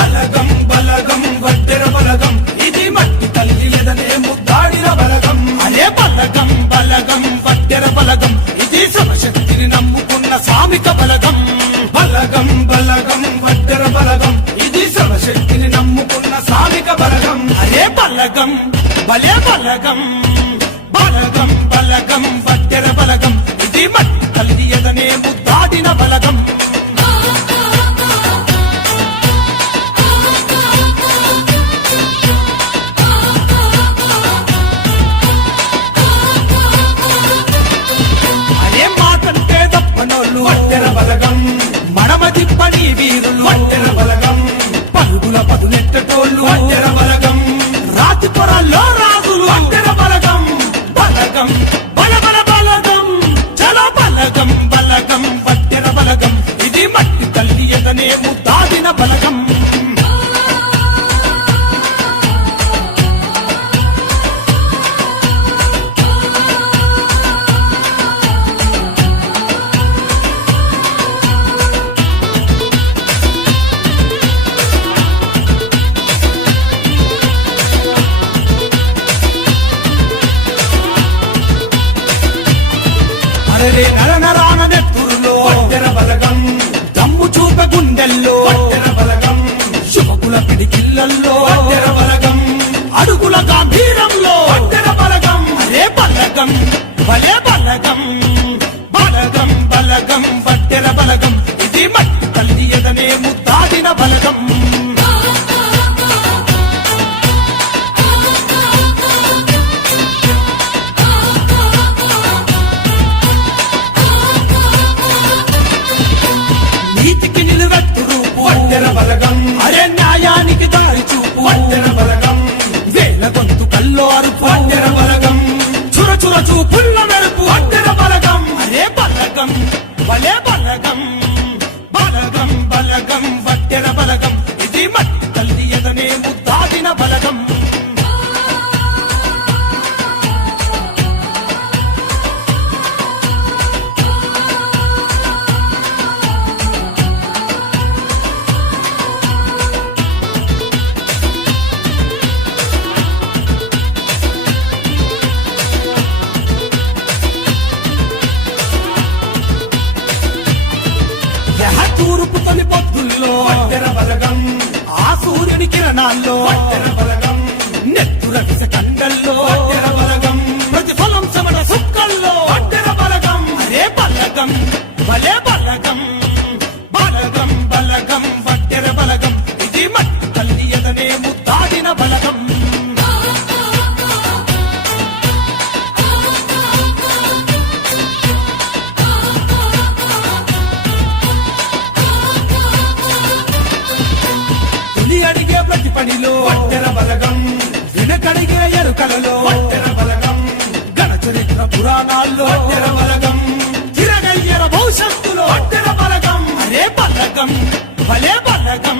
బలగం బలగం వడ్డెర బలగం ఇది మట్టి తల్లి ఎదనే ముద్దాడిన బలగం అదే బలగం బలగం వడ్డెర బలగం ఇది శివశక్తిని నమ్ముకున్న సామిక బలగం బలగం బలగం వడ్డెర బలగం ఇది శివశక్తిని నమ్ముకున్న సామిక బలగం అదే బలగం భలే బలగం బలగం బలగం వడ్డెర బలగం ఇది మట్టి తల్లి ఎదనే ముద్దాడిన బలగం వడ్డెర బలగం మడమది పని వీరులు వడ్డెర బలగం పరుగుల పదునెట్టటోళ్ళు వడ్డెర బలగం రాతి పొరల్లో రాజులు వడ్డెర బలగం బలగం బల బల బలగం చల బలగం బలగం వడ్డెర బలగం ఇది మట్టి తల్లి ఎదనే ముద్దాడిన బలగం నరనరాన నెత్తురులో వడ్డెర బలగం దమ్ము చూప గుండెల్లో వడ్డెర బలగం శుభకుల పిడికిళ్ళల్లో వడ్డెర బలగం అడుగుల గాంభీరంలో వడ్డెర బలగం అదే బలగం భలే బలగం బలగం బలగం వడ్డెర బలగం ఇది మట్టి తల్లి ఎదనే ముద్దాడిన బలగం నీతికి నిలువెత్తు రూపు వడ్డెర బలగం అరే న్యాయానికి దారి చూపు వడ్డెర బలగం వేల గొంతు కల్లో అరుపు వడ్డెర బలగం చుర చుర చూపుల్ల మెరుపు వడ్డెర బలగం అరే బలగం భలే బలగం బలగం బలగం వడ్డెర బలగం ఇది మట్టి తల్లి ఎదనే ముద్దాడిన బలగం తూర్పు తొలి పొద్దుల్లో వడ్డెర బలగం ఆ సూర్యుని కిరణాల్లో వడ్డెర బలగం నెత్తుర విస కండల్లో వడ్డెర బలగం ప్రతిఫలం సమడ సుక్కల్లో వడ్డెర బలగం అరే బలగం భలే బలగం బలగం బలగం వడ్డెర బలగం ఇది మట్టి తల్లి ఎదనే ముద్దాడిన బలగం అడిగే ప్రతి పనిలో వడ్డెర బలగం వెనకడిగే ఎరుకలలో వడ్డెర బలగం గణ చరిత్ర పురాణాల్లో వడ్డెర బలగం తిరగయ్యర భవిష్యత్తులో వడ్డెర బలగం అరే బలగం భలే బలగం